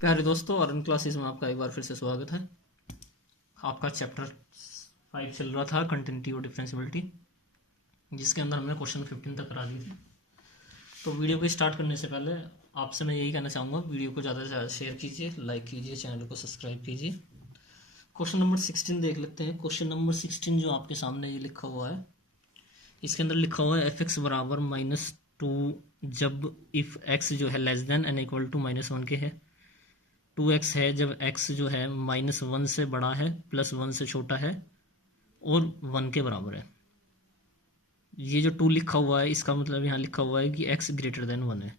प्यारे दोस्तों, earn classes में आपका एक बार फिर से स्वागत है। आपका चैप्टर 5 चल रहा था, कंटिन्यूटी और डिफरेंशियबिलिटी, जिसके अंदर हमने क्वेश्चन 15 तक करा दिए थे। तो वीडियो को स्टार्ट करने से पहले आपसे मैं यही कहना चाहूँगा, वीडियो को ज़्यादा से ज़्यादा शेयर कीजिए, लाइक कीजिए, चैनल को सब्सक्राइब कीजिए। क्वेश्चन नंबर 16 देख लेते हैं। क्वेश्चन नंबर 16 जो आपके सामने ये लिखा हुआ है, इसके अंदर लिखा हुआ है एफ बराबर -2 जब इफ़ एक्स जो है less than and equal to -1 के है। 2x है जब x जो है -1 से बड़ा है, +1 से छोटा है और 1 के बराबर है। ये जो 2 लिखा हुआ है, इसका मतलब यहाँ लिखा हुआ है कि x ग्रेटर देन 1 है।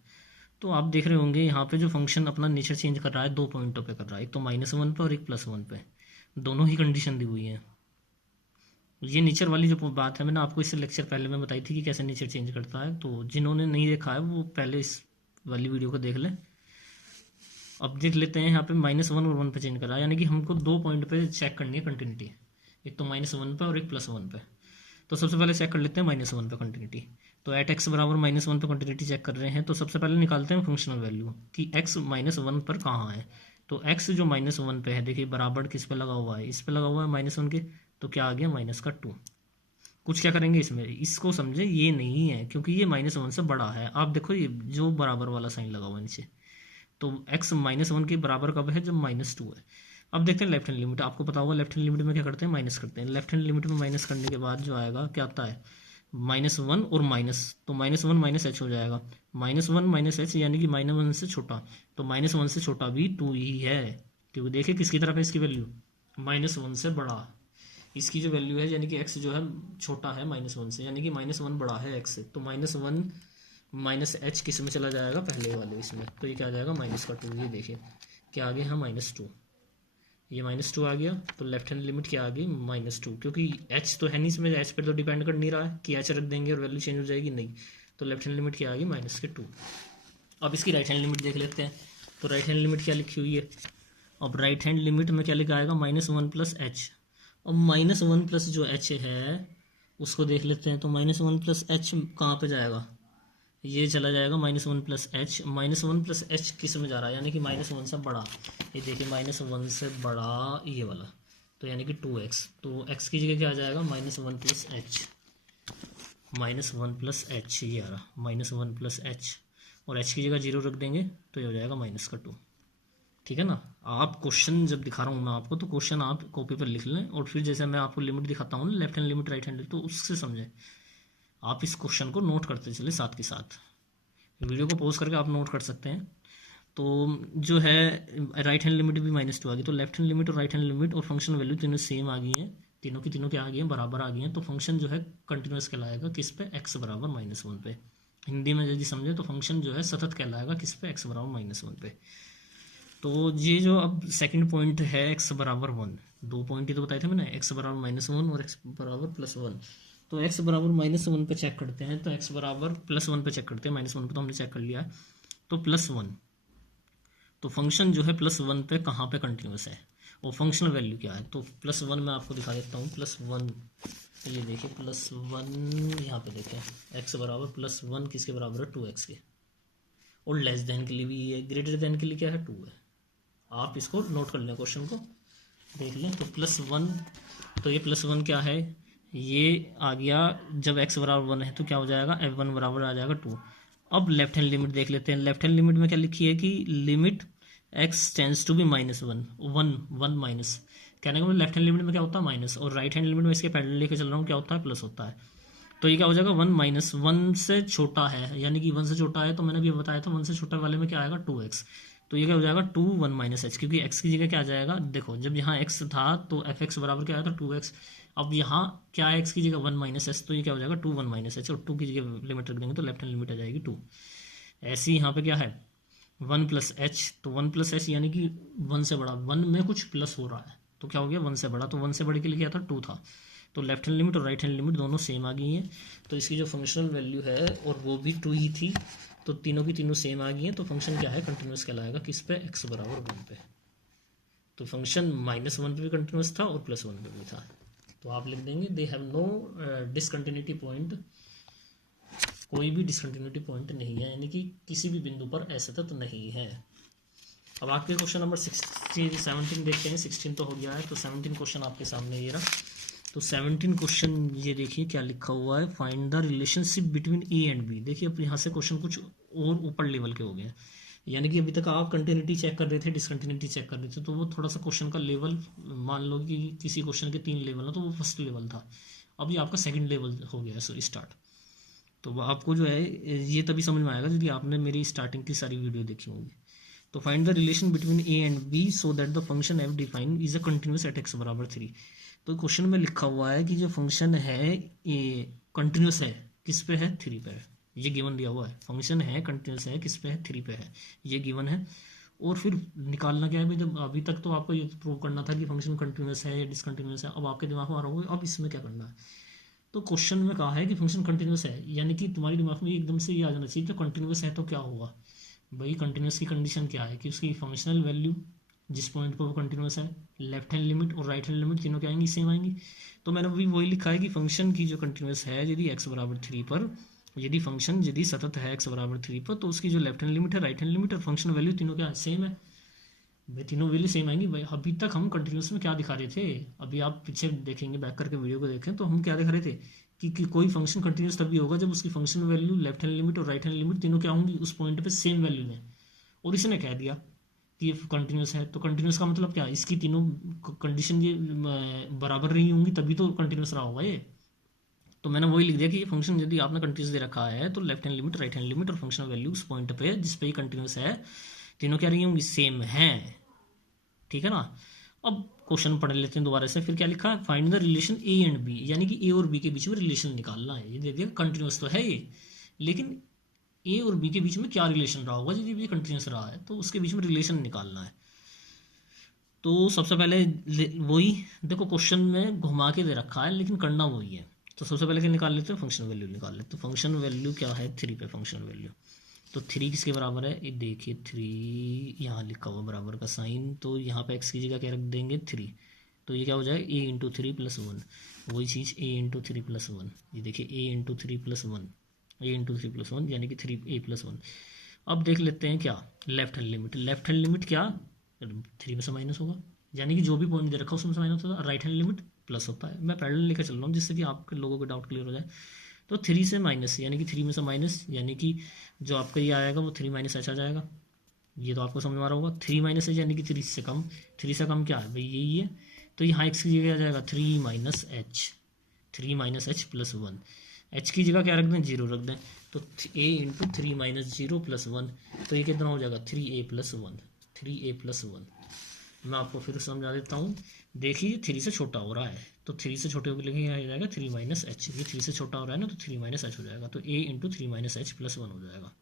तो आप देख रहे होंगे यहाँ पे जो फंक्शन अपना नेचर चेंज कर रहा है, 2 पॉइंटों पे कर रहा है, एक तो -1 पे और एक +1 पे। दोनों ही कंडीशन दी हुई है। ये नेचर वाली जो बात है, मैंने आपको इससे लेक्चर पहले में बताई थी कि कैसे नेचर चेंज करता है। तो जिन्होंने नहीं देखा है वो पहले इस वाली वीडियो को देख लें। अब देख लेते हैं यहाँ पे -1 और 1 पे चेंज करा, यानी कि हमको 2 पॉइंट पे चेक करनी है कंटिन्यूटी, एक तो -1 पे और एक +1 पे। तो सबसे पहले चेक कर लेते हैं -1 पे कंटिन्यूटी। तो एट x बराबर -1 पे कंटिन्यूटी चेक कर रहे हैं, तो सबसे पहले निकालते हैं फंक्शनल वैल्यू कि x -1 पर कहाँ है। तो x जो -1 पे है, देखिए बराबर किस पे लगा हुआ है, इस पे लगा हुआ है -1 के, तो क्या आ गया -2। कुछ क्या करेंगे इसमें, इसको समझे, ये नहीं है क्योंकि ये -1 से बड़ा है। आप देखो ये जो बराबर वाला साइन लगा हुआ है नीचे, तो x -1 के बराबर कब है, जब -2 है। अब देखते हैं लेफ्ट हैंड लिमिट। आपको पता होगा लेफ्ट हैंड लिमिट में क्या करते हैं, माइनस करते हैं। लेफ्ट हैंड लिमिट में माइनस करने के बाद जो आएगा क्या आता है, -1 और माइनस, तो -1 -h हो जाएगा। -1 -h यानी कि -1 से छोटा, तो -1 से छोटा भी 2 ही है, क्योंकि देखिए किसकी तरफ है इसकी वैल्यू, -1 से बड़ा। इसकी जो वैल्यू है यानी कि x जो है छोटा है -1 से, यानी कि -1 बड़ा है x से, तो -1 -h किस में चला जाएगा, पहले वाले इसमें, तो ये क्या आ जाएगा -2। ये देखिए क्या आ गया यहाँ -2, ये -2 आ गया। तो लेफ्ट हैंड लिमिट क्या आ गई, -2, क्योंकि h तो है नहीं इसमें, h पर तो डिपेंड कर नहीं रहा है कि h रख देंगे और वैल्यू चेंज हो जाएगी, नहीं। तो लेफ्ट हैंड लिमिट क्या आ गई, -2। अब इसकी राइट हैंड लिमिट देख लेते हैं। तो राइट हैंड लिमिट क्या लिखी हुई है, अब राइट हैंड लिमिट में क्या लिखा आएगा, -1 + h। अब -1 प्लस जो h है उसको देख लेते हैं। तो -1 + h कहाँ पे जाएगा, ये चला जाएगा -1 + h। -1 + h किस में जा रहा है, यानी कि -1 से बड़ा। ये देखिए -1 से बड़ा ये वाला, तो यानी कि 2x। तो x की जगह क्या आ जाएगा, -1 + h, -1 + h, ये आ रहा -1 + h, और h की जगह 0 रख देंगे तो ये हो जाएगा -2। ठीक है ना। आप क्वेश्चन जब दिखा रहा हूँ मैं आपको, तो क्वेश्चन आप कॉपी पर लिख लें, और फिर जैसे मैं आपको लिमिट दिखाता हूँ ना, left hand limit right hand, तो उससे समझें। आप इस क्वेश्चन को नोट करते चले साथ के साथ, वीडियो को पॉज करके आप नोट कर सकते हैं। तो जो है राइट हैंड लिमिट भी -2 आ गई, तो लेफ्ट हैंड लिमिट और राइट हैंड लिमिट और फंक्शन वैल्यू तीनों सेम आ गई हैं, तीनों की तीनों क्या आ गई हैं, बराबर आ गई हैं। तो फंक्शन जो है कंटिन्यूस कहलाएगा किस पे, x बराबर -1 पे। हिंदी में यदि समझे तो फंक्शन जो है सतत कहलाएगा किस पे, x बराबर -1 पे। तो ये जो अब सेकंड पॉइंट है x बराबर 1, 2 पॉइंट ही तो बताए थे मैंने, x बराबर -1 और x बराबर +1। तो x बराबर -1 पे चेक करते हैं, तो x बराबर +1 पे चेक करते हैं। -1 पे तो हमने चेक कर लिया है, तो +1। तो फंक्शन जो है +1 पे कहाँ पे कंटिन्यूस है, और फंक्शनल वैल्यू क्या है। तो +1 मैं आपको दिखा देता हूँ। +1, ये देखिए +1 यहाँ पे देखें, x बराबर +1 किसके बराबर है, 2x के। और लेस देन के लिए भी ये, ग्रेटर देन के लिए क्या है, 2 है। आप इसको नोट कर लें, क्वेश्चन को देख लें। तो +1, तो ये +1 क्या है, ये आ गया जब x बराबर 1 है, तो क्या हो जाएगा, f1 बराबर आ जाएगा 2। अब लेफ्ट हैंड लिमिट देख लेते हैं। लेफ्ट हैंड लिमिट में क्या लिखी है कि limit x tends to be -1, 1 minus, कहने का मतलब लेफ्ट हैंड लिमिट में क्या होता है, माइनस, और राइट हैंड लिमिट में इसके पैरेलल लेके चल रहा हूँ, क्या होता है, प्लस होता है। तो ये क्या हो जाएगा, 1 - 1 से छोटा है, यानी कि 1 से छोटा है, तो मैंने अभी बताया था 1 से छोटा वाले में क्या आएगा, 2x। तो ये क्या हो जाएगा 2 1 - h, क्योंकि x की जगह क्या आ जाएगा, देखो जब यहाँ x था तो f(x) बराबर क्या आया था, 2x। अब यहाँ क्या है, x की जगह 1 - h, तो ये क्या हो जाएगा 2 1 - h, और 2 की जगह लिमिट रख देंगे तो लेफ्ट हैंड लिमिट आ जाएगी 2। ऐसे ही यहाँ पे क्या है 1 + h, तो 1 + h यानी कि 1 से बड़ा, 1 में कुछ प्लस हो रहा है, तो क्या हो गया 1 से बड़ा, तो 1 से बड़े के लिए क्या था, 2 था। तो लेफ्ट हैंड लिमिट और राइट हैंड लिमिट दोनों सेम आ गई हैं, तो इसकी जो फंक्शनल वैल्यू है और वो भी 2 ही थी, तो तीनों की तीनों सेम आ गई हैं। तो फंक्शन क्या है, कंटिन्यूस कहलाएगा किस पे, x बराबर 1 पे। तो फंक्शन -1 पे भी कंटिन्यूस था और +1 पे भी था। तो आप लिख देंगे they have no discontinuity point, कोई भी डिसकंटिन्यूटी पॉइंट नहीं है, यानी कि किसी भी बिंदु पर असतत नहीं है। अब आपके क्वेश्चन नंबर 17 देखते हैं। 16 तो हो गया है, तो 17 क्वेश्चन आपके सामने ये रहा। तो 17 क्वेश्चन ये देखिए क्या लिखा हुआ है, find the relationship between A and B. देखिए अब यहाँ से क्वेश्चन कुछ और ऊपर लेवल के हो गए हैं, यानी कि अभी तक आप कंटिन्यूटी चेक कर रहे थे, डिसकंटिन्यूटी चेक कर रहे थे, तो वो थोड़ा सा क्वेश्चन का लेवल, मान लो कि किसी क्वेश्चन के 3 लेवल है तो वो फर्स्ट लेवल था, अभी आपका सेकंड लेवल हो गया है स्टार्ट। तो आपको जो है ये तभी समझ में आएगा यदि आपने मेरी स्टार्टिंग की सारी वीडियो देखी होगी। तो find the relation between A and B so that the function F define is a continuous at X बराबर 3। तो क्वेश्चन में लिखा हुआ है कि जो फंक्शन है ये कंटिन्यूस है, किस पे है, 3 पे है। ये गिवन दिया हुआ है, फंक्शन है कंटिन्यूस है, किस पे है, 3 पे है, ये गिवन है। और फिर निकालना क्या है भाई, जब अभी तक तो आपको ये प्रूव करना था कि फंक्शन कंटिन्यूस है या डिसकंटिन्यूस है, अब आपके दिमाग में आ रहा होगा अब इसमें क्या करना है। तो क्वेश्चन में कहा है कि फंक्शन कंटिन्यूस है, यानी कि तुम्हारे दिमाग में एकदम से ये आ जाना चाहिए तो कंटिन्यूस है तो क्या होगा भाई। कंटिन्यूस की कंडीशन क्या है कि उसकी फंक्शनल वैल्यू जिस पॉइंट पर वो कंटिन्यूस है, लेफ्ट हैंड लिमिट और राइट हैंड लिमिट तीनों क्या आएंगी, सेम आएंगी। तो मैंने अभी वही लिखा है कि फंक्शन की जो कंटिन्यूस है यदि एक्स बराबर 3 पर, यदि फंक्शन यदि सतत है एक्स बराबर 3 पर, तो उसकी जो लेफ्ट हैंड लिमिट है, राइट हैंड लिमिट और फंक्शन वैल्यू तीनों क्या सेम है भाई, तीनों वैल्यू सेम आएंगी भाई। अभी तक हम कंटिन्यूस में क्या दिखा रहे थे, अभी आप पीछे देखेंगे, बैक करके वीडियो को देखें तो हम क्या दिखा रहे थे कि कोई फंक्शन कंटिन्यूस तभी होगा जब उसकी function value, left hand limit और राइट हैंड लिमिट तीनों क्या होंगी उस पॉइंट पे सेम वैल्यू में। और इसने कह दिया कि ये कंटिन्यूस है, तो कंटिन्यूस का मतलब क्या, इसकी तीनों कंडीशन ये बराबर नहीं होंगी तभी तो कंटिन्यूस रहा होगा ये। तो मैंने वही लिख दिया कि ये फंक्शन यदि आपने कंटिन्यूस दे रखा है तो left hand limit, right hand limit और फंक्शन वैल्यू उस पॉइंट पे जिस पे ये कंटिन्यूस है तीनों क्या रही होंगी, सेम है। ठीक है ना। अब क्वेश्चन पढ़ लेते हैं दोबारा से। फिर क्या लिखा है, find the relation A and B, यानी कि ए और बी के बीच में रिलेशन निकालना है। ये दे दिया कंटिन्यूस तो है ये, लेकिन ए और बी के बीच में क्या रिलेशन रहा होगा, यदि बी कंटिन्यूस रहा है तो उसके बीच में रिलेशन निकालना है। तो सबसे पहले वही देखो क्वेश्चन में घुमा के दे रखा है लेकिन करना वही है। तो सबसे पहले क्या निकाल लेते हैं, फंक्शन वैल्यू निकाल लेते हैं। तो फंक्शन वैल्यू क्या है, 3 पे फंक्शन वैल्यू। तो 3 किसके बराबर है, ये देखिए 3 यहाँ लिखा हुआ बराबर का साइन, तो यहाँ पे एक्स की जगह क्या रख देंगे 3, तो ये क्या हो जाएगा ए इंटू 3 प्लस 1, वही चीज़ ए इंटू 3 प्लस 1, ये देखिए ए इंटू 3 प्लस 1, ए इंटू 3 प्लस 1 यानी कि 3a प्लस 1। अब देख लेते हैं क्या, left hand limit. Left hand limit क्या 3 में से माइनस होगा, यानी कि जो भी पॉइंट दे रखा है उसमें से माइनस होता है। राइट हैंड लिमिट प्लस होता है, मैं पैरेलल लेकर चल रहा हूँ जिससे कि आप लोगों को डाउट क्लियर हो जाए। तो 3 से माइनस यानी कि 3 में से माइनस, यानी कि जो आपका ये आएगा वो 3 माइनस एच आ जाएगा। ये तो आपको समझ में आ रहा होगा। 3 माइनस एच यानी कि 3 से कम, 3 से कम क्या है भाई यही है। तो यहाँ एक्स की जगह आ जाएगा 3 minus H, 3 minus H plus 1, H की जगह क्या रख दें 0 रख दें, तो a इंटू 3 माइनस 0 प्लस 1, तो ये कितना हो जाएगा 3a प्लस 1, 3a प्लस 1। मैं आपको फिर समझा देता हूँ, देखिए 3 से छोटा हो रहा है तो 3 से छोटे होकर लिखेंगे आ जाएगा 3 माइनस एच, ये 3 से छोटा हो रहा है ना तो 3 माइनस एच हो जाएगा, तो a into 3 minus H plus 1 हो जाएगा।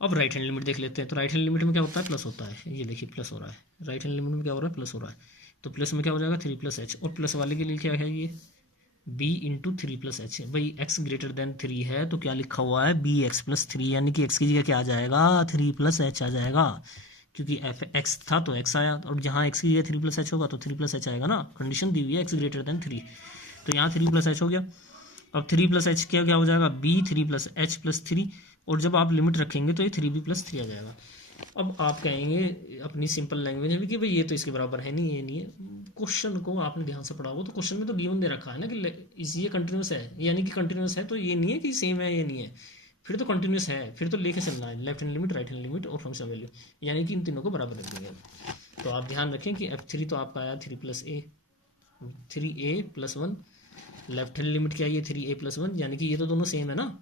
अब राइट हैंड लिमिट देख लेते हैं। तो राइट हैंड लिमिट में क्या होता है, प्लस होता है, ये देखिए प्लस हो रहा है, राइट हैंड लिमिट में क्या हो रहा है, प्लस हो रहा है। तो प्लस में क्या हो जाएगा 3 प्लस एच, और प्लस वाले के लिए क्या है ये b इंटू 3 प्लस एच। भाई x ग्रेटर देन 3 है तो क्या लिखा हुआ है बी एक्स प्लस 3, यानी कि x की जगह क्या आ जाएगा 3 प्लस एच आ जाएगा, क्योंकि एफ एक्स था तो x आया, और जहाँ x की जगह 3 प्लस एच होगा तो 3 प्लस एच आएगा ना, कंडीशन दी हुई है x ग्रेटर देन 3, तो यहाँ 3 प्लस एच हो गया। अब 3 प्लस एच क्या हो जाएगा b 3 प्लस एच प्लस 3, और जब आप लिमिट रखेंगे तो ये 3b प्लस 3 आ जाएगा। अब आप कहेंगे अपनी सिंपल लैंग्वेज में कि भाई ये तो इसके बराबर है नहीं, ये नहीं है। क्वेश्चन को आपने ध्यान से पढ़ा हो तो क्वेश्चन में तो गिवन दे रखा है ना कि ये कंटिन्यूस है, यानी कि कंटिन्यूस है, तो ये नहीं है कि सेम है ये नहीं है, फिर तो कंटिन्यूस है, फिर तो लेके चलना है left hand limit, right hand limit और फंक्शन वैल्यू, यानी कि इन तीनों को बराबर रख देंगे। तो आप ध्यान रखें कि f3 तो आपका आया 3 प्लस ए, 3a plus 1, left hand limit क्या है ये 3a प्लस 1, यानी कि ये तो दोनों सेम है ना,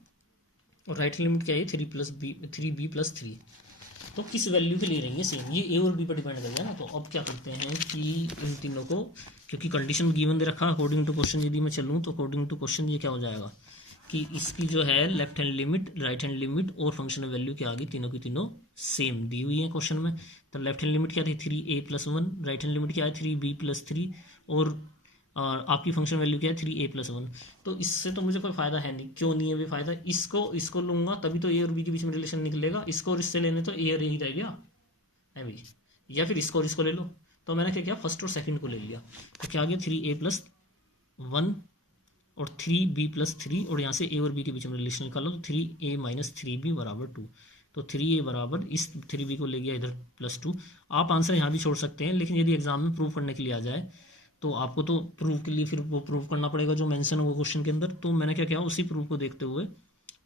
और राइट हैंड लिमिट क्या है 3 प्लस बी, 3b प्लस 3, तो किस वैल्यू के ले रही है सेम, ये ए और बी पर डिपेंड करेगा ना। तो अब क्या करते हैं कि इन तीनों को, क्योंकि कंडीशन गिवन दे रखा अकॉर्डिंग टू क्वेश्चन, यदि मैं चलूँ तो अकॉर्डिंग टू क्वेश्चन ये क्या हो जाएगा कि इसकी जो है left hand limit, right hand limit और फंक्शन वैल्यू क्या आ गई, तीनों की तीनों सेम दी हुई है क्वेश्चन में। तो लेफ्ट हैंड लिमिट क्या थी 3a plus 1, right hand limit क्या है 3b प्लस 3, और आपकी फंक्शन वैल्यू क्या है 3a प्लस 1। तो इससे तो मुझे कोई फायदा है नहीं, क्यों नहीं है भी फायदा, इसको लूंगा तभी तो ए और बी के बीच में रिलेशन निकलेगा, इसको और इससे लेने तो ए और ही रह गया है भाई, या फिर इसको और इसको ले लो। तो मैंने क्या किया फर्स्ट और सेकंड को ले लिया, तो क्या आ गया 3a प्लस 1 और 3b प्लस 3, और यहाँ से ए और बी के बीच में रिलेशन निकालो तो 3a माइनस 3b बराबर 2। तो 3a बराबर इस 3b को ले गया इधर +2। आप आंसर यहाँ भी छोड़ सकते हैं, लेकिन यदि एग्जाम में प्रूव करने के लिए आ जाए तो आपको तो प्रूव के लिए फिर वो प्रूव करना पड़ेगा जो मेंशन होगा क्वेश्चन के अंदर। तो मैंने क्या किया, उसी प्रूफ को देखते हुए,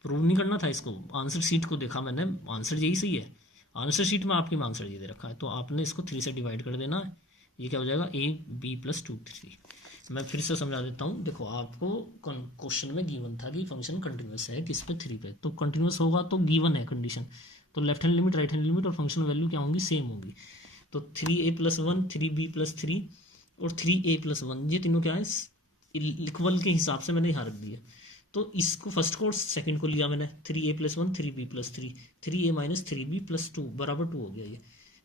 प्रूव नहीं करना था इसको, आंसर शीट को देखा मैंने, आंसर यही सही है, आंसर शीट में आपके आंसर ये दे रखा है, तो आपने इसको 3 से डिवाइड कर देना है। ये क्या हो जाएगा, ab+2 3। मैं फिर से समझा देता हूँ। देखो आपको क्वेश्चन में गिवन था कि फंक्शन कंटिन्यूस है किस पे, 3 पे, तो कंटिन्यूस होगा तो गिवन है कंडीशन, तो left hand limit right hand limit और फंक्शन वैल्यू क्या होंगी, सेम होंगी। तो 3a+1 3b+3 और 3a+1 ये तीनों क्या है, इक्वल के हिसाब से मैंने यहाँ रख दिया। तो इसको फर्स्ट को और सेकंड को लिया मैंने, 3a+1 3b+3, 3a - 3b+2 बराबर 2 हो गया। ये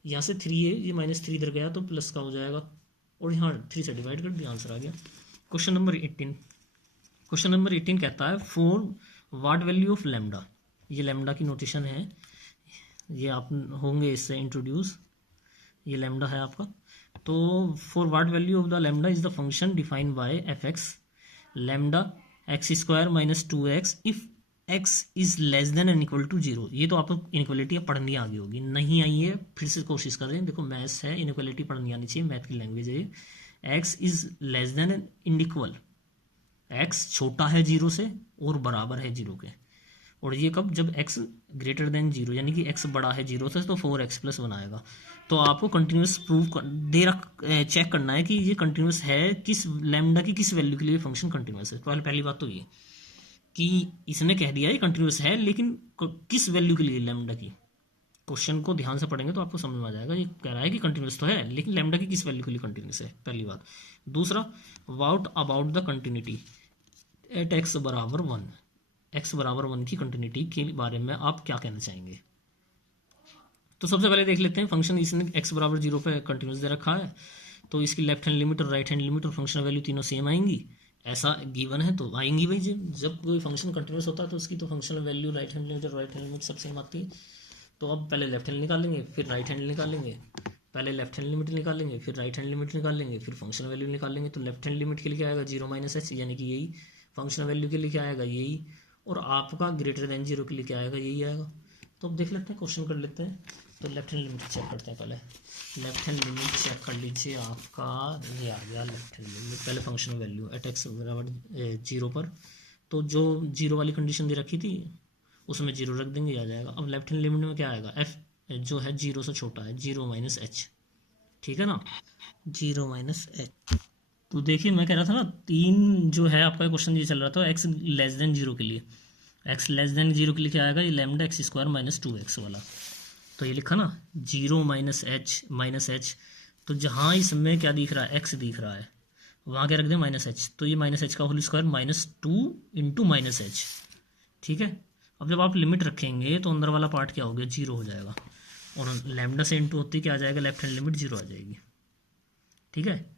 यहाँ से 3a ये -3 इधर गया तो प्लस का हो जाएगा, और यहाँ 3 से डिवाइड कर दिया, आंसर आ गया। क्वेश्चन नंबर 18 कहता है for what value of lambda, ये लैम्डा की नोटेशन है, ये आप होंगे इससे इंट्रोड्यूस, ये लैम्डा है आपका। तो for what value of the lambda is the function defined by f(x) lambda x² - 2x if x is less than and equal to 0। ये तो आपको इनइक्वालिटी पढ़नी आ गई होगी, नहीं आई है फिर से कोशिश करें। देखो मैथ्स है, इनइक्वालिटी पढ़नी आनी चाहिए, मैथ की लैंग्वेज है। x is less than and inequal, x छोटा है 0 से और बराबर है 0 के, और ये कब, जब x ग्रेटर देन 0, यानी कि x बड़ा है 0 से, तो 4x+1 आएगा। तो आपको कंटिन्यूस प्रूव चेक करना है कि ये कंटिन्यूस है किस लैम्डा की किस वैल्यू के लिए फंक्शन कंटिन्यूस है। पहली बात तो ये कि इसने कह दिया ये कंटिन्यूस है, लेकिन किस वैल्यू के लिए लैम्डा की, क्वेश्चन को ध्यान से पढ़ेंगे तो आपको समझ में आ जाएगा। ये कह रहा है कि कंटिन्यूस तो है, लेकिन लैम्डा की किस वैल्यू के लिए कंटिन्यूस है, पहली बात। दूसरा, what about the continuity at x बराबर 1, x बराबर 1 की कंटिन्यूटी के बारे में आप क्या कहना चाहेंगे। तो सबसे पहले देख लेते हैं, फंक्शन इसने x बराबर 0 पे कंटिन्यूस दे रखा है, तो इसकी लेफ्ट हैंड लिमिट और राइट हैंड लिमिट और फंक्शन वैल्यू तीनों सेम आएंगी, ऐसा गिवन है तो आएंगी भाई। जब कोई फंक्शन कंटिन्यूस होता है तो उसकी तो function value right hand limit और राइट हैंड लिमिट सब सेम आती है। तो अब पहले लेफ्ट हैंड निकालेंगे, फिर राइट हैंड निकालेंगे, पहले लेफ्ट हैंड लिमिट निकालेंगे, फिर राइट हैंड लिमिट निकालेंगे, फिर फंक्शन वैल्यू निकालेंगे। तो लेफ्ट हैंड लिमिट के लिए क्या आएगा, 0 - h, यानी कि यही। फंक्शन वैल्यू के लिए क्या आएगा, यही। और आपका ग्रेटर देन 0 के लिए क्या आएगा, यही आएगा। तो अब देख लेते हैं, क्वेश्चन कर लेते हैं। तो लेफ्ट हैंड लिमिट चेक करते हैं, पहले लेफ्ट हैंड लिमिट चेक कर लीजिए। आपका ये आ गया लेफ्ट हैंड लिमिट, पहले फंक्शन वैल्यू एट x बराबर 0 पर, तो जो 0 वाली कंडीशन दे रखी थी उसमें 0 रख देंगे, आ जाएगा। अब लेफ्ट हैंड लिमिट में क्या आएगा, f जो है 0 से छोटा है, 0 - h, ठीक है ना, 0 - h। तो देखिए मैं कह रहा था ना, 3 जो है आपका क्वेश्चन ये चल रहा था x लेस देन 0 के लिए, x लेस देन 0 के लिए क्या आएगा, ये लैम्डा x² - 2x वाला। तो ये लिखा ना 0 - h, तो जहाँ इसमें क्या दिख रहा है, x दिख रहा है, वहाँ क्या रख दें, -h, तो ये -h का होल स्क्वायर -2 × -h, ठीक है। अब जब आप लिमिट रखेंगे तो अंदर वाला पार्ट क्या हो गया, 0 हो जाएगा, और लैम्डा से इंटू होती क्या आ जाएगा, लेफ्ट हैंड लिमिट 0 आ जाएगी, ठीक है।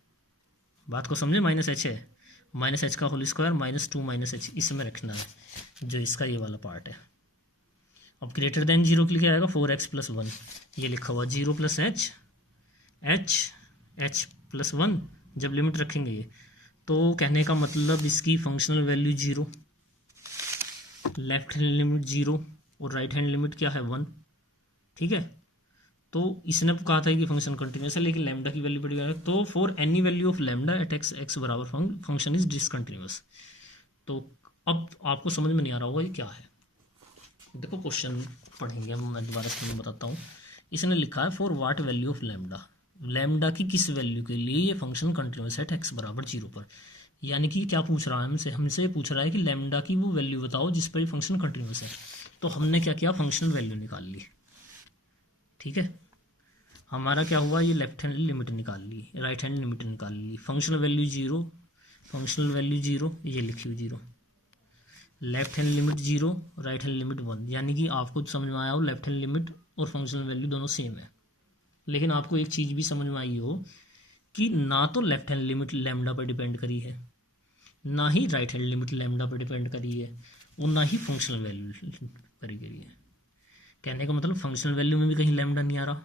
बात को समझे, -h है, -h का होल स्क्वायर -2 - h इसमें रखना है, जो इसका ये वाला पार्ट है। अब ग्रेटर देन 0 के लिए क्या आएगा, 4x+1, ये लिखा हुआ 0 + h+1 जब लिमिट रखेंगे ये, तो कहने का मतलब इसकी functional value 0, left hand limit 0 और राइट हैंड लिमिट क्या है 1, ठीक है। तो इसने कहा था कि फंक्शन कंटिन्यूस है, लेकिन लैम्डा की वैल्यू बड़ी है, तो for any value of lambda at x बराबर फंक्शन इज डिसकंटिन्यूस। तो अब आपको समझ में नहीं आ रहा होगा ये क्या है। देखो क्वेश्चन पढ़ेंगे, मैं दोबारा से बताता हूँ। इसने लिखा है for what value of lambda, lambda की किस वैल्यू के लिए ये फंक्शन कंटिन्यूस है x बराबर 0 पर। यानी कि क्या पूछ रहा है हमसे पूछ रहा है कि लैम्डा की वो वैल्यू बताओ जिस पर ये फंक्शन कंटिन्यूस है। तो हमने क्या किया, फंक्शनल वैल्यू निकाल ली, ठीक है। हमारा क्या हुआ, ये लेफ्ट हैंड लिमिट निकाल ली, राइट हैंड लिमिट निकाल ली, फंक्शनल वैल्यू 0, फंक्शनल वैल्यू 0, ये लिखी हुई 0, left hand limit 0, right hand limit 1, यानी कि आपको समझ में आया हो लेफ्ट हैंड लिमिट और फंक्शनल वैल्यू दोनों सेम है। लेकिन आपको एक चीज़ भी समझ में आई हो कि ना तो लेफ्ट हैंड लिमिट लैम्डा पर डिपेंड करी है, ना ही राइट हैंड लिमिट लैम्डा पर डिपेंड करी है, और ना ही फंक्शनल वैल्यू करी गई है। कहने का मतलब फंक्शनल वैल्यू में भी कहीं लैम्डा नहीं आ रहा,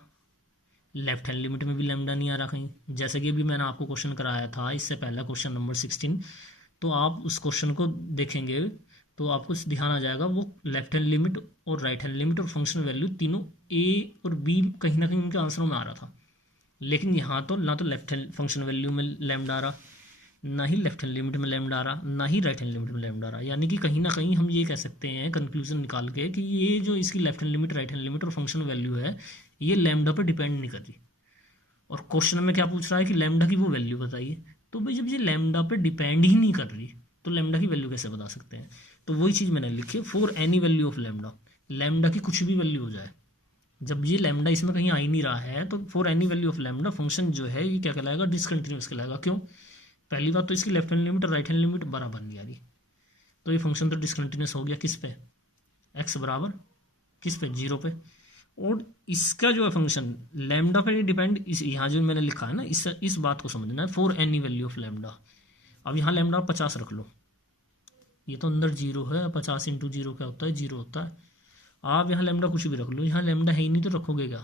लेफ्ट हैंड लिमिट में भी लैम्डा नहीं आ रहा कहीं। जैसे कि अभी मैंने आपको क्वेश्चन कराया था इससे पहला, क्वेश्चन नंबर 16, तो आप उस क्वेश्चन को देखेंगे तो आपको ध्यान आ जाएगा वो लेफ्ट हैंड लिमिट और राइट हैंड लिमिट और फंक्शन वैल्यू तीनों ए और बी कहीं ना कहीं उनके आंसरों में आ रहा था, लेकिन यहाँ तो ना तो लेफ्ट हैंड फंक्शन वैल्यू में लैम्डा आ रहा, ना ही लेफ्ट हैंड लिमिट में लैम्डा आ रहा, ना ही राइट हैंड लिमिट में लैम्डा आ रहा। यानी कि कहीं ना कहीं हम ये कह सकते हैं कंक्लूजन निकाल के कि ये जो इसकी left hand limit, right hand limit और फंक्शन वैल्यू है, ये लैम्डा पर डिपेंड नहीं कर रही। और क्वेश्चन में क्या पूछ रहा है कि लैम्डा की वो वैल्यू बताइए। तो भाई जब ये लैम्डा पे डिपेंड ही नहीं कर रही तो लैम्डा की वैल्यू कैसे बता सकते हैं। तो वही चीज़ मैंने लिखी है, for any value of lambda, lambda की कुछ भी वैल्यू हो जाए, जब ये लैम्डा इसमें कहीं आ ही नहीं रहा है तो for any value of lambda function जो है ये क्या कहलाएगा, डिसकंटिन्यूस कहलाएगा। क्यों? पहली बात तो इसकी लेफ्ट हैंड लिमिट और राइट हैंड लिमिट बराबर नहीं आ रही, तो ये फंक्शन तो डिसकंटिन्यूस हो गया। किस पे? एक्स बराबर किस पे? 0 पे। और इसका जो है फंक्शन लैम्डा पे नहीं डिपेंड, इस यहाँ जो मैंने लिखा है ना, इस बात को समझना है, for any value of lambda. अब यहाँ लैम्डा 50 रख लो, ये तो अंदर 0 है, 50 इंटू 0 क्या होता है? 0 होता है। आप यहाँ लैम्डा कुछ भी रख लो, यहाँ लैम्डा है ही नहीं तो रखोगे क्या?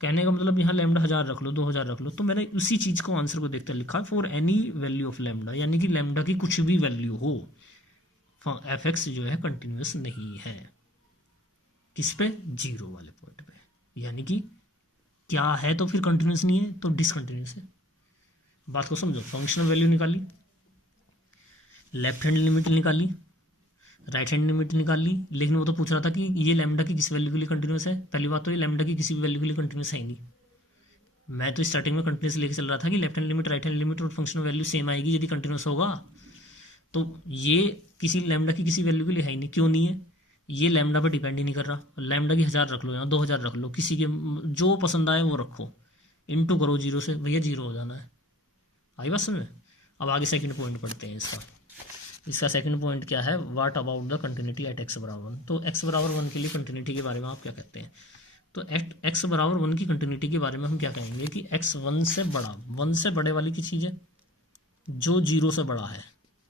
कहने का मतलब यहाँ लैम्डा 1000 रख लो, 2000 रख लो। तो मैंने उसी चीज़ को आंसर को देखते लिखा है, for any value of lambda, यानी कि लैम्डा की कुछ भी वैल्यू हो, एफ एक्स जो है कंटिन्यूस नहीं है। किस पे? 0 वाले पॉइंट पे। यानी कि क्या है तो फिर कंटिन्यूस नहीं है तो डिसकंटिन्यूस है। बात को समझो, फंक्शनल वैल्यू निकाली, लेफ्ट हैंड लिमिट निकाली, राइट हैंड लिमिट निकाल ली, लेकिन वो तो पूछ रहा था कि ये लैम्डा की किस वैल्यू के लिए कंटिन्यूस है। पहली बात तो ये लैम्डा की किसी भी वैल्यू के लिए कंटिन्यूस है ही नहीं। मैं तो स्टार्टिंग में कंटिन्यूस लेके चल रहा था कि left hand limit, right hand limit और फंक्शनल वैल्यू सेम आएगी यदि कंटिन्यूस होगा। तो ये किसी लैम्डा की किसी वैल्यू के लिए है ही नहीं। क्यों नहीं है? ये लैम्डा पर डिपेंड ही नहीं कर रहा। लैम्डा की 1000 रख लो, यहाँ 2000 रख लो, किसी के जो पसंद आए वो रखो, इंटू करो 0 से, भैया 0 हो जाना है। आई बात समझ में? अब आगे सेकंड पॉइंट पढ़ते हैं इसका सेकंड पॉइंट क्या है, what about the continuity eight X बराबर 1। तो एक्स बराबर 1 के लिए कंटिन्यूटी के बारे में आप क्या कहते हैं? तो एट एक्स बराबर 1 की कंटिन्यूटी के बारे में हम क्या कहेंगे कि एक्स 1 से बड़ा, 1 से बड़े वाली की चीज़ है जो 0 से बड़ा है।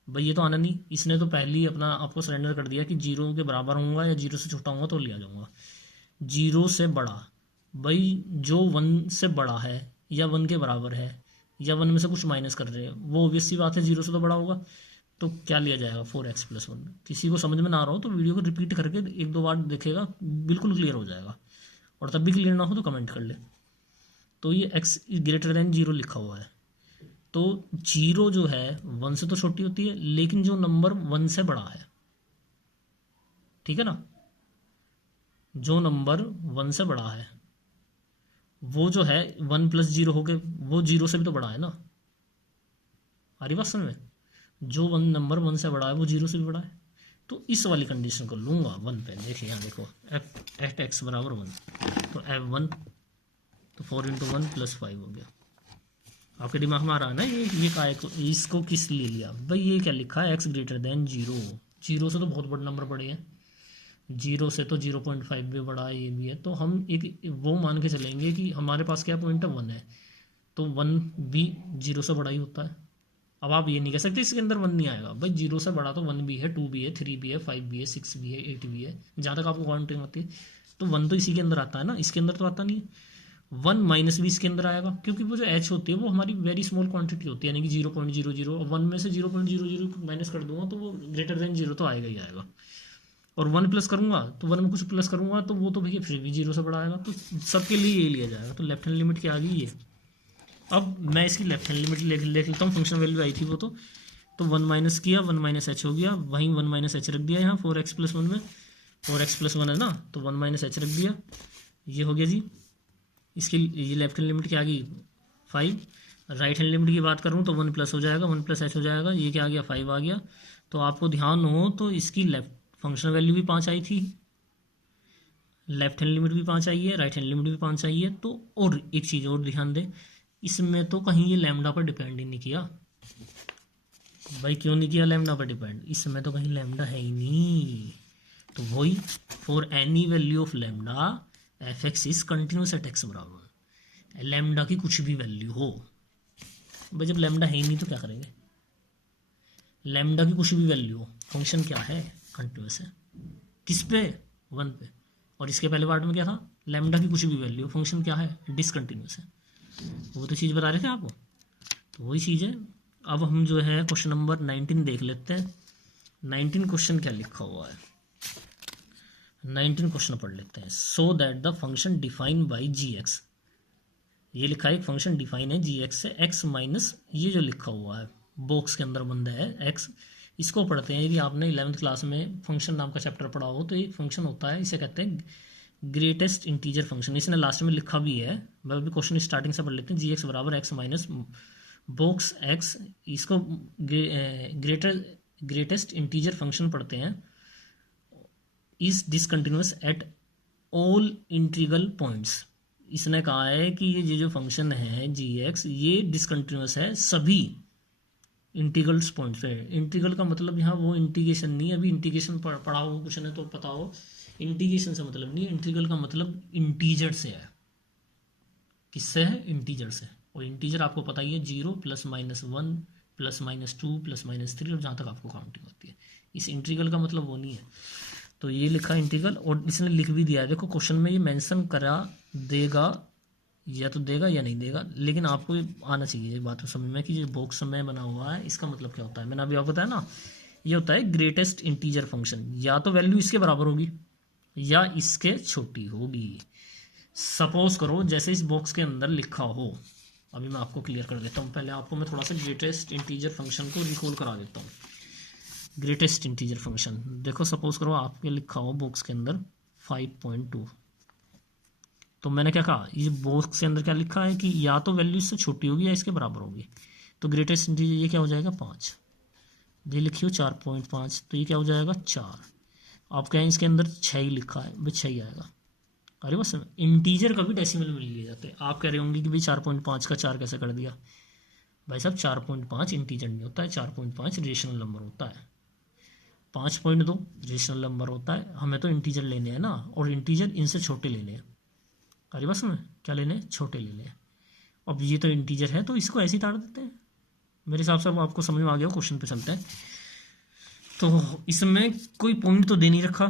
भाई ये तो आना नहीं, इसने तो पहले ही अपना आपको सरेंडर कर दिया कि 0 के बराबर होऊंगा या 0 से छोटा होऊंगा तो ले आ जाऊंगा। 0 से बड़ा, भाई जो 1 से बड़ा है या 1 के बराबर है या 1 में से कुछ माइनस कर रहे हैं, वो ऑब्वियस सी बात है 0 से तो बड़ा होगा। तो क्या लिया जाएगा? 4x + 1। किसी को समझ में ना आ रहा हो तो वीडियो को रिपीट करके 1-2 बार देखेगा, बिल्कुल क्लियर हो जाएगा। और तब भी क्लियर ना हो तो कमेंट कर ले। तो ये x > 0 लिखा हुआ है, तो 0 जो है 1 से तो छोटी होती है, लेकिन जो नंबर 1 से बड़ा है, ठीक है ना, जो नंबर 1 से बड़ा है वो जो है 1 + 0 हो गए, वो 0 से भी तो बड़ा है ना। आ रही बात समझ में? जो नंबर 1 से बड़ा है वो 0 से भी बड़ा है। तो इस वाली कंडीशन को लूँगा 1 पे। देखिए यहाँ देखो, एट एक्स बराबर 1, तो f1 तो 4 × 1 + 5 हो गया। आपके दिमाग में आ रहा है ना ये काय को, इसको किस लिए लिया? भाई ये क्या लिखा है, x > 0। 0 से तो बहुत बड़े नंबर बड़े हैं, 0 से तो 0.5 भी बड़ा है, ये भी है। तो हम एक वो मान के चलेंगे कि हमारे पास क्या पॉइंट है, 1 है, तो 1 भी 0 से बड़ा ही होता है। अब आप ये नहीं कह सकते इसके अंदर 1 नहीं आएगा। भाई 0 से बड़ा तो 1 भी है, 2 भी है, 3 भी है, 5 भी है, 6 भी है, 8 भी है, जहाँ तक आपको काउंटिंग आती है। तो 1 तो इसी के अंदर आता है ना, इसके अंदर तो आता नहीं है। 1 - भी इसके अंदर आएगा, क्योंकि वो जो h होती है वो हमारी वेरी स्मॉल क्वांटिटी होती है, यानी कि 0.00। 1 में से 0.00 माइनस कर दूंगा तो वो > 0 तो आएगा ही आएगा। और 1 प्लस करूंगा तो 1 में कुछ प्लस करूंगा तो वो तो भैया फिर भी 0 से बड़ा आएगा। तो सबके लिए ये लिया जाएगा। तो लेफ्ट हैंड लिमिट क्या आ गई ये। अब मैं इसकी लेफ्ट हैंड लिमिट लिख लेता हूँ, फंक्शन वैल्यू आई थी वो तो 1 माइनस किया, 1 - h हो गया, वहीं 1 - h रख दिया यहाँ 4x + 1 में, 4x + 1 है ना, तो 1 - h रख दिया, ये हो गया जी। इसकी ये लेफ्ट हैंड लिमिट क्या आ गई, 5। राइट हैंड लिमिट की बात करूँ तो 1 प्लस हो जाएगा, 1 + h हो जाएगा, ये क्या आ गया, 5 आ गया। तो आपको ध्यान हो तो इसकी लेफ्ट फंक्शन वैल्यू भी 5 आई थी, लेफ्ट हैंड लिमिट भी 5 आई है, राइट हैंड लिमिट भी 5 आई है। तो और एक चीज़ और ध्यान दें, इसमें तो कहीं ये लैम्डा पर डिपेंड ही नहीं किया। भाई क्यों नहीं किया लैम्डा पर डिपेंड, इसमें तो कहीं लैम्डा है ही नहीं। तो वही, for any value of lambda F x is continuous at X बराबर, लैम्डा की कुछ भी वैल्यू हो। भाई जब लैम्डा है ही नहीं तो क्या करेंगे, लैम्डा की कुछ भी वैल्यू हो, फंक्शन क्या है, कंटिन्यूस है। किस पे, 1 पे। और इसके पहले पार्ट में क्या था, लैम्डा की कुछ भी वैल्यू, फंक्शन क्या है, डिसकंटिन्यूस है। वो तो चीज़ बता रहे थे आपको, तो वही चीज़ है। अब हम जो है क्वेश्चन नंबर 19 देख लेते हैं। 19 क्वेश्चन क्या लिखा हुआ है, 19 क्वेश्चन पढ़ लेते हैं। So that the function define by G X, ये लिखा है एक फंक्शन डिफाइन है जी एक्स से, एक्स माइनस ये जो लिखा हुआ है बॉक्स के अंदर बंद है एक्स, इसको पढ़ते हैं। यदि आपने 11th क्लास में फंक्शन नाम का चैप्टर पढ़ा हो तो एक फंक्शन होता है, इसे कहते हैं ग्रेटेस्ट इंटीजर फंक्शन। इसने लास्ट में लिखा भी है, मैं अभी क्वेश्चन स्टार्टिंग से पढ़ लेते हैं। जी एक्स बराबर एक्स माइनस बॉक्स एक्स, इसको ग्रेटेस्ट इंटीजर फंक्शन पढ़ते हैं। Is discontinuous at all integral points, इसने कहा है कि ये जो फंक्शन है जी एक्स ये डिसकंटिन्यूअस है सभी इंटीग्रल्स पॉइंट्स पे। इंटीग्रल का मतलब यहाँ वो इंटीग्रेशन नहीं है, अभी इंटीग्रेशन पढ़ा हो कुछ नहीं तो पता हो, इंटीग्रेशन से मतलब नहीं है। इंटीग्रल का मतलब इंटीजर से है, किससे है, इंटीजर से। और इंटीजर आपको पता ही है 0 +-1 +-2 +-3 और जहाँ तक आपको काउंटिंग होती है। इस इंटीग्रल का मतलब वो नहीं है, तो ये लिखा इंटीग्रल। और इसने लिख भी दिया है, देखो क्वेश्चन में ये मेंशन करा देगा, या तो देगा या नहीं देगा, लेकिन आपको ये आना चाहिए ये बात समझ में कि ये बॉक्स में बना हुआ है इसका मतलब क्या होता है। मैंने अभी आपको बताया ना, ये होता है ग्रेटेस्ट इंटीजर फंक्शन, या तो वैल्यू इसके बराबर होगी या इसके छोटी होगी। सपोज करो जैसे इस बॉक्स के अंदर लिखा हो, अभी मैं आपको क्लियर कर देता हूँ, पहले आपको मैं थोड़ा सा ग्रेटेस्ट इंटीजर फंक्शन को रिकॉल करा देता हूँ। ग्रेटेस्ट इंटीजर फंक्शन देखो, सपोज करो आपके लिखा हो बॉक्स के अंदर 5.2, तो मैंने क्या कहा, ये बॉक्स के अंदर क्या लिखा है कि या तो वैल्यू इससे छोटी होगी या इसके बराबर होगी। तो ग्रेटेस्ट इंटीजर ये क्या हो जाएगा 5, ये लिखी हो 4.5, तो ये क्या हो जाएगा 4। आप कहें इसके अंदर 6 ही लिखा है, भाई 6 ही आएगा। अरे बस इंटीजर का भी डेसिमल में लिए जाते हैं। आप कह रहे होंगे कि भाई 4.5 का 4 कैसे कर दिया, भाई साहब 4.5 इंटीजर नहीं होता है, 4.5 रेशनल नंबर होता है, 5.2 रेशनल नंबर होता है। हमें तो इंटीजर लेने हैं ना, और इंटीजर इनसे छोटे लेने हैं। अरे बस में क्या लेने हैं, छोटे लेने हैं। अब ये तो इंटीजर है तो इसको ऐसे ही ताड़ देते हैं। मेरे हिसाब से अब आपको समझ में आ गया, क्वेश्चन पे चलते हैं। तो इसमें कोई पॉइंट तो दे नहीं रखा,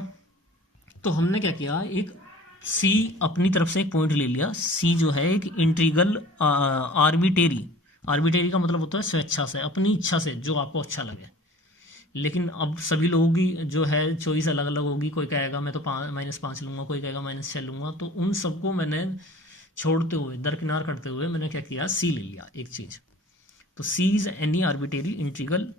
तो हमने क्या किया, एक सी अपनी तरफ से एक पॉइंट ले लिया। सी जो है एक इंटीग्रल आर्बिटेरी का मतलब होता है स्वेच्छा से, अपनी इच्छा से, जो आपको अच्छा लगे। लेकिन अब सभी लोगों की जो है चॉइस अलग अलग होगी, कोई कहेगा मैं तो -5 लूँगा, कोई कहेगा -6 लूँगा। तो उन सबको मैंने छोड़ते हुए, दरकिनार करते हुए मैंने क्या किया, सी ले लिया एक चीज़। तो सी इज़ एनी आर्बिटेरी इंटीग्रल,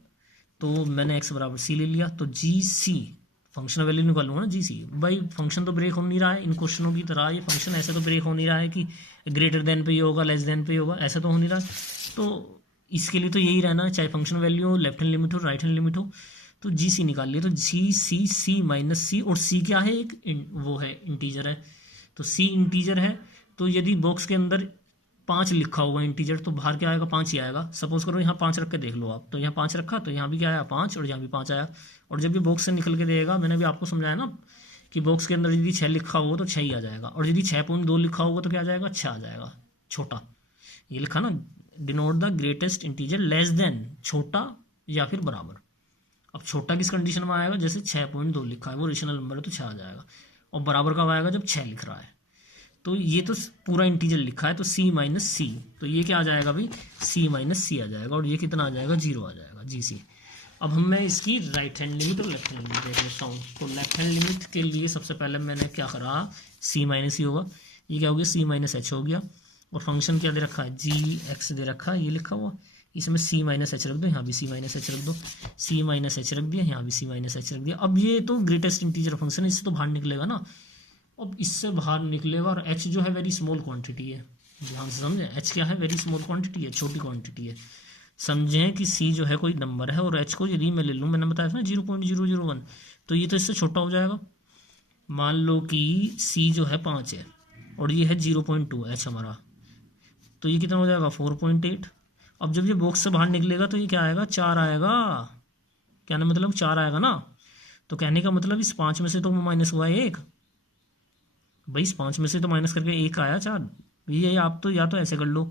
तो मैंने x बराबर सी ले लिया। तो जी सी फंक्शन वैल्यू निकालूंगा ना, जी सी। भाई फंक्शन तो ब्रेक हो नहीं रहा है इन क्वेश्चनों की तरह, ये फंक्शन ऐसे तो ब्रेक हो नहीं रहा है कि ग्रेटर देन पे ही होगा लेस देन पे ही होगा, ऐसा तो हो नहीं रहा। तो इसके लिए तो यही रहना है, चाहे फंक्शन वैल्यू हो, लेफ्ट हैंड लिमिट हो, राइट हैंड लिमिट हो। तो जी सी निकाल लिया, तो जी सी सी माइनस सी, और सी क्या है, एक वो है इंटीजर है, तो सी इंटीजर है। तो यदि बॉक्स के अंदर 5 लिखा हुआ इंटीजर, तो बाहर क्या आएगा, 5 ही आएगा। सपोज करो यहाँ 5 रख के देख लो आप, तो यहाँ 5 रखा तो यहाँ भी क्या आया 5, और यहाँ भी 5 आया। और जब भी बॉक्स से निकल के देगा, मैंने भी आपको समझाया ना कि बॉक्स के अंदर यदि 6 लिखा हुआ तो 6 ही आ जाएगा, और यदि 6.2 लिखा होगा तो क्या आ जाएगा, 6 आ जाएगा, छोटा। ये लिखा ना, denote the greatest integer less than, छोटा या फिर बराबर। अब छोटा किस कंडीशन में आएगा, जैसे 6.2 लिखा है वो रेशनल नंबर है तो 6 आ जाएगा, और बराबर कब आएगा, जब 6 लिख रहा है। तो ये तो पूरा इंटीजर लिखा है, तो सी माइनस सी, तो ये क्या आ जाएगा भाई, सी माइनस सी आ जाएगा, और ये कितना आ जाएगा, 0 आ जाएगा, जी सी। अब हम मैं इसकी राइट हैंड लिमिट और लेफ्ट हैंड लिमिट देख लेता हूँ। तो लेफ्ट हैंड लिमिट के लिए सबसे पहले मैंने क्या करा, सी माइनस ही होगा, ये क्या हो गया, सी माइनस एच हो गया। और फंक्शन क्या दे रखा है, जी एक्स दे रखा है, ये लिखा हुआ, इसमें सी माइनस एच रख दो, यहाँ भी सी माइनस एच रख दो, सी माइनस एच रख दिया, यहाँ भी सी माइनस एच रख दिया। अब ये तो ग्रेटेस्ट इंटीजर फंक्शन है, इससे तो बाहर निकलेगा ना। अब इससे बाहर निकलेगा, और h जो है वेरी स्मॉल क्वांटिटी है, ध्यान से समझें, h क्या है, वेरी स्मॉल क्वांटिटी है, छोटी क्वांटिटी है। समझें कि c जो है कोई नंबर है, और h को यदि मैं ले लूँ, मैंने बताया था ना 0.001, तो ये तो इससे छोटा हो जाएगा। मान लो कि c जो है 5 है और ये है 0.2 h हमारा, तो ये कितना हो जाएगा 4.8। अब जब ये बॉक्स से बाहर निकलेगा तो ये क्या आएगा, 4 आएगा। क्या ना मतलब 4 आएगा ना, तो कहने का मतलब इस 5 में से तो माइनस हुआ है 1, भाई इस 5 में से तो माइनस करके 1 आया 4। ये आप तो या तो ऐसे कर लो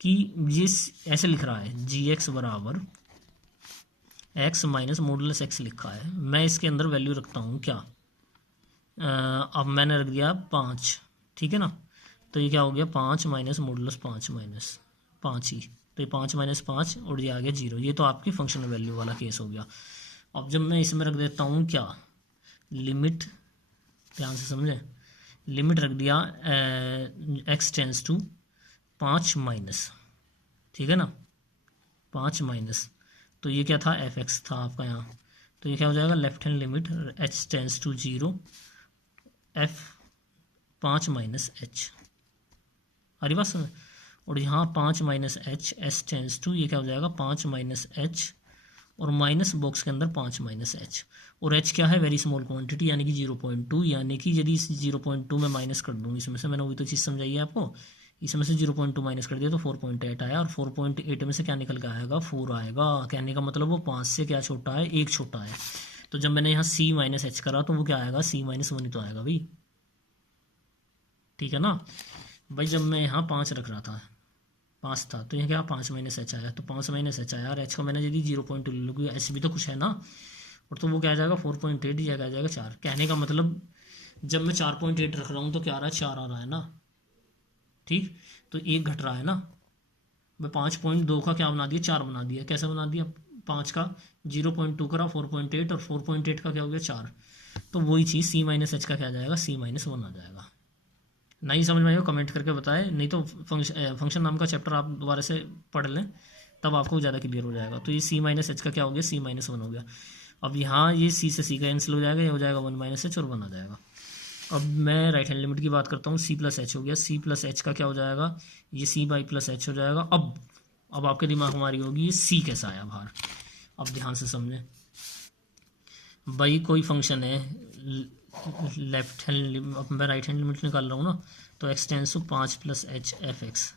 कि ये ऐसे लिख रहा है, जी एक्स बराबर एक्स माइनस मॉडुलस एक्स लिखा है, मैं इसके अंदर वैल्यू रखता हूँ क्या, अब मैंने रख दिया 5, ठीक है ना। तो ये क्या हो गया, 5 माइनस मॉडुलस 5 माइनस 5 ही, तो ये 5 माइनस 5 और ये आ गया 0। ये तो आपकी फंक्शनल वैल्यू वाला केस हो गया। अब जब मैं इसमें रख देता हूँ क्या, लिमिट, ध्यान से समझें, लिमिट रख दिया x टेंस टू 5 माइनस, ठीक है ना, 5 माइनस, तो ये क्या था, f(x) था आपका यहाँ, तो ये क्या हो जाएगा, left hand limit h tends to 0 f 5 minus h, हरी बात समझ, और यहाँ 5 minus h, s tends to, ये क्या हो जाएगा 5 माइनस h, और माइनस बॉक्स के अंदर 5 माइनस h, और h क्या है, वेरी स्मॉल क्वांटिटी यानी कि 0.2, यानी कि यदि इस 0.2 में माइनस कर दूँ इसमें से, मैंने वही तो चीज़ समझाई है आपको, इसमें से 0.2 माइनस कर दिया तो 4.8 आया, और 4.8 में से क्या निकल के आएगा, 4 आएगा, कहने का मतलब वो 5 से क्या छोटा है, 1 छोटा है। तो जब मैंने यहाँ c माइनस h करा तो वो क्या आएगा, c माइनस 1 ही तो आएगा भाई, ठीक है ना भाई। जब मैं यहाँ 5 रख रहा था, 5 था, तो यहाँ क्या 5 माइनस एच आया, तो 5 माइनस एच आया, और एच का मैंने यदि 0.2 ले लूँ, एच भी तो कुछ है ना, और तो वो क्या आ जाएगा 4.8, या क्या आ जाएगा 4, कहने का मतलब जब मैं 4.8 रख रहा हूँ तो क्या आ रहा है, 4 आ रहा है ना, ठीक, तो 1 घट रहा है ना, मैं 5.2 का क्या बना दिया, 4 बना दिया, कैसे बना दिया, 5 का 0.2 करा 4.8, और 4.8 का क्या हो गया 4, तो वही चीज़ c माइनस एच का क्या आ जाएगा, c माइनस 1 आ जाएगा। नहीं समझ में आएगा कमेंट करके बताएं, नहीं तो फंक्शन नाम का चैप्टर आप दोबारा से पढ़ लें, तब आपको ज़्यादा क्लियर हो जाएगा। तो ये c माइनस एच का क्या हो गया, c माइनस 1 हो गया। अब यहाँ ये c से c का कैंसिल हो जाएगा, ये हो जाएगा 1 माइनस एच और 1 आ जाएगा। अब मैं राइट हैंड लिमिट की बात करता हूँ, c प्लस एच हो गया, c प्लस एच का क्या हो जाएगा, ये c बाई प्लस एच हो जाएगा। अब आपके दिमाग हमारी होगी ये c कैसा आया बाहर, अब ध्यान से समझें भाई, कोई फंक्शन है लेफ्ट हैंड, अब मैं राइट हैंड लिमिट निकाल रहा हूँ ना, तो x tends to 5 plus H F X,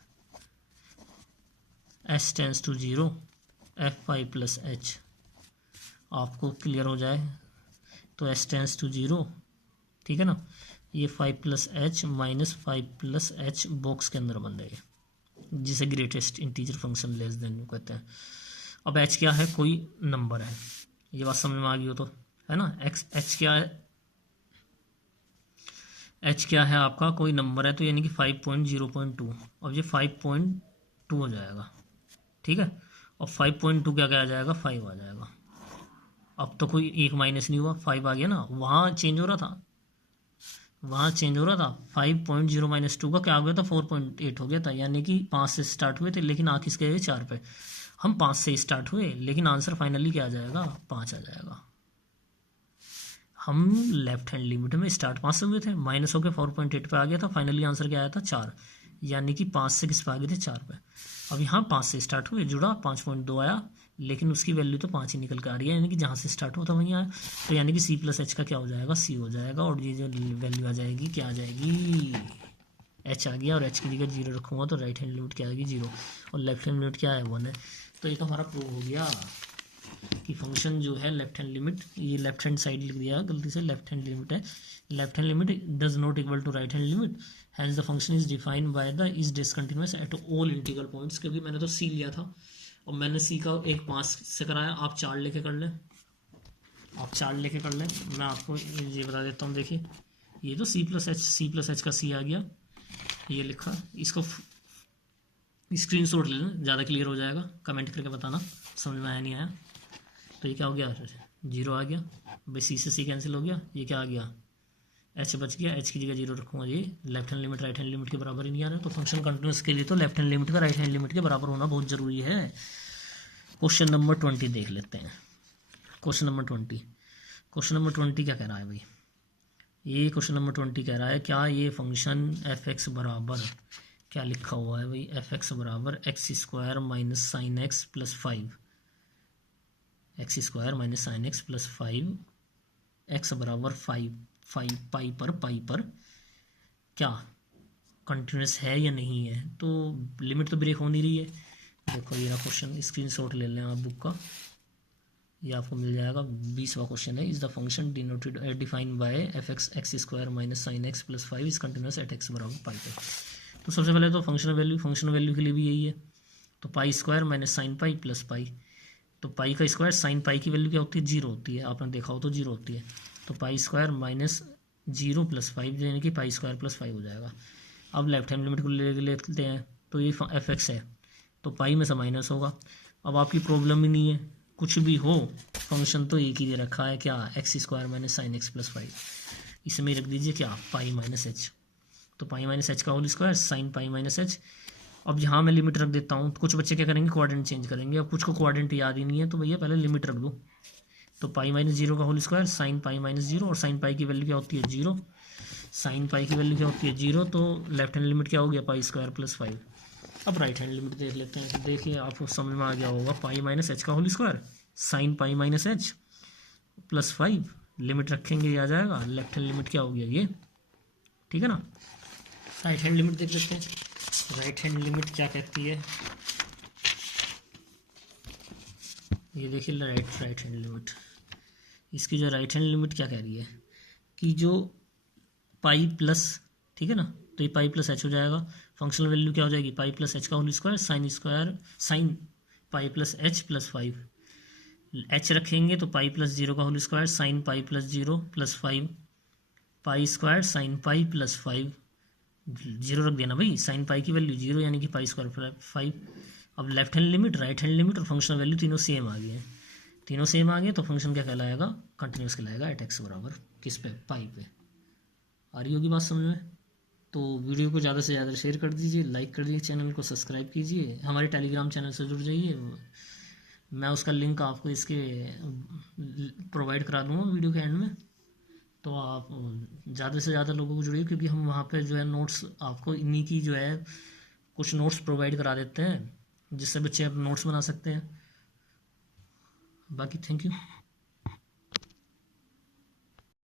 s tends to 0 f5 plus H, आपको क्लियर हो जाए तो s टेंस टू 0, ठीक है ना, ये 5 plus H minus 5 plus H box के अंदर बन जाएगा, जिसे greatest integer function less than कहते हैं। अब h क्या है, कोई नंबर है, ये बात समझ में आ गई हो तो, है ना, h क्या है, h क्या है आपका, कोई नंबर है, तो यानी कि 5.0.2, अब ये 5.2 हो जाएगा, ठीक है, और 5.2 क्या क्या आ जाएगा, 5 आ जाएगा। अब तो कोई एक माइनस नहीं हुआ, 5 आ गया ना, वहाँ चेंज हो रहा था, वहाँ चेंज हो रहा था, 5.0 माइनस 2 का क्या हो गया था, 4.8 हो गया था, यानी कि 5 से स्टार्ट हुए थे लेकिन आ किसके गए, 4 पे, हम 5 से स्टार्ट हुए लेकिन आंसर फाइनली क्या आ जाएगा, 5 आ जाएगा। हम लेफ्ट हैंड लिमिट में स्टार्ट 5 से हुए थे, माइनस होकर 4.8 पे आ गया था, फाइनली आंसर क्या आया था, 4, यानी कि 5 से किस पे आ गए थे, 4 पे। अब यहाँ 5 से स्टार्ट हुए, जुड़ा 5.2 आया, लेकिन उसकी वैल्यू तो 5 ही निकल कर आ रही है, यानी कि जहाँ से स्टार्ट हुआ था वहीं आया, तो यानी कि c प्लस एच का क्या हो जाएगा, c हो जाएगा, और ये जो वैल्यू आ जाएगी क्या आ जाएगी, h आ गया, और h की जगह 0 रखूँगा तो राइट हैंड लिमिट क्या आएगी, 0, और लेफ्ट हैंड लिमिट क्या है, 1 है। तो ये तो हमारा प्रूव हो गया कि फंक्शन जो है लेफ्ट हैंड लिमिट, ये लेफ्ट हैंड साइड लिख दिया गलती से, लेफ्ट हैंड लिमिट है, left hand limit does not equal to right hand limit, hence the function is defined by the is discontinuous at all integral points, क्योंकि मैंने तो c लिया था और मैंने c का एक 5 से कराया, आप 4 लेके कर लें, आप 4 लेके कर लें, मैं आपको ये बता देता हूँ, देखिए ये तो c प्लस एच का c आ गया, ये लिखा, इसको स्क्रीनशॉट ले लें, ज़्यादा क्लियर हो जाएगा, कमेंट करके बताना समझ में आया नहीं आया। तो ये क्या हो गया, 0 आ गया भाई, c से c कैंसिल हो गया, ये क्या आ गया, h बच गया, h की जगह 0 रखूँगा, ये left hand limit right hand limit के बराबर ही नहीं आ रहा है, तो फंक्शन कंटिन्यूस के लिए तो लेफ्ट हैंड लिमिट का राइट हैंड लिमिट के बराबर होना बहुत ज़रूरी है। क्वेश्चन नंबर 20 देख लेते हैं, क्वेश्चन नंबर 20 क्या कह रहा है भाई, ये क्वेश्चन नंबर 20 कह रहा है, क्या ये फंक्शन एफ एक्स बराबर, क्या लिखा हुआ है भाई, एफ एक्स बराबर x square minus sine X plus 5, x square minus sine X plus 5, x बराबर 5 पाई पर क्या कंटिन्यूस है या नहीं है, तो लिमिट तो ब्रेक हो नहीं रही है। देखो ये रहा क्वेश्चन, स्क्रीनशॉट ले लें आप बुक का, ये आपको मिल जाएगा, 20वां क्वेश्चन है, is the function denoted defined by F x x square minus sine X plus 5 is continuous at X बराबर पाई पर। तो सबसे पहले तो फंक्शनल वैल्यू के लिए भी यही है, तो pi square minus sign pi plus pi, तो पाई का स्क्वायर साइन पाई की वैल्यू क्या होती है, 0 होती है, आपने देखा हो तो 0 होती है, तो पाई स्क्वायर माइनस 0 प्लस 5 यानी कि पाई स्क्वायर प्लस 5 हो जाएगा। अब लेफ्ट हैंड लिमिट को ले लेते हैं, तो ये एफ एक्स है तो पाई में से माइनस होगा। अब आपकी प्रॉब्लम ही नहीं है, कुछ भी हो, फंक्शन तो एक ही दे रखा है, क्या, X square minus sine X plus 5। इसमें रख दीजिए क्या, पाई माइनस एच। तो पाई माइनस एच का whole square sine pi minus H. अब यहाँ मैं लिमिट रख देता हूँ। तो कुछ बच्चे क्या करेंगे, कोऑर्डिनेट चेंज करेंगे। अब कुछ को कोऑर्डिनेट याद ही नहीं है, तो भैया पहले लिमिट रख दो। तो पाई माइनस जीरो का whole square sine pi minus zero, और साइन पाई की वैल्यू क्या होती है, जीरो। साइन पाई की वैल्यू क्या होती है, जीरो। तो लेफ्ट हैंड लिमिट क्या हो गया, पाई स्क्वायर प्लस 5। अब राइट हैंड लिमिट देख लेते हैं। देखिए आपको समझ में आ गया होगा, पाई माइनस एच का whole square sine pi minus H plus 5, limit रखेंगे ये आ जाएगा। लेफ्ट हैंड लिमिट क्या हो गया, ये, ठीक है ना। राइट हैंड लिमिट देख लेते हैं। राइट हैंड लिमिट क्या कहती है, ये देखिए राइट हैंड लिमिट। इसकी जो राइट हैंड लिमिट क्या कह रही है कि जो पाई प्लस, ठीक है ना, तो ये पाई प्लस एच हो जाएगा। फंक्शनल वैल्यू क्या हो जाएगी, पाई प्लस एच का whole square sine pi plus H plus 5। H रखेंगे तो पाई प्लस जीरो का whole square sine pi plus zero plus 5, pi square sine pi plus 5। Zero रख देना भाई, साइन पाई की वैल्यू जीरो यानी कि पाई स्क्वायर 5। अब left hand limit, right hand limit और फंक्शनल वैल्यू तीनों सेम आ गए हैं। तीनों सेम आ गए तो फंक्शन क्या कहलाएगा, कंटिन्यूस कहलाएगा एट एक्स बराबर किस पे, पाई पे। आ रही होगी बात समझ में। तो वीडियो को ज़्यादा से ज़्यादा शेयर कर दीजिए, लाइक कर दीजिए, चैनल को सब्सक्राइब कीजिए, हमारे टेलीग्राम चैनल से जुड़ जाइए। मैं उसका लिंक आपको इसके प्रोवाइड करा दूँगा वीडियो के एंड में। तो आप ज़्यादा से ज़्यादा लोगों को जुड़िए, क्योंकि हम वहाँ पे जो है नोट्स आपको इन्हीं की जो है कुछ नोट्स प्रोवाइड करा देते हैं, जिससे बच्चे अब नोट्स बना सकते हैं। बाकी थैंक यू।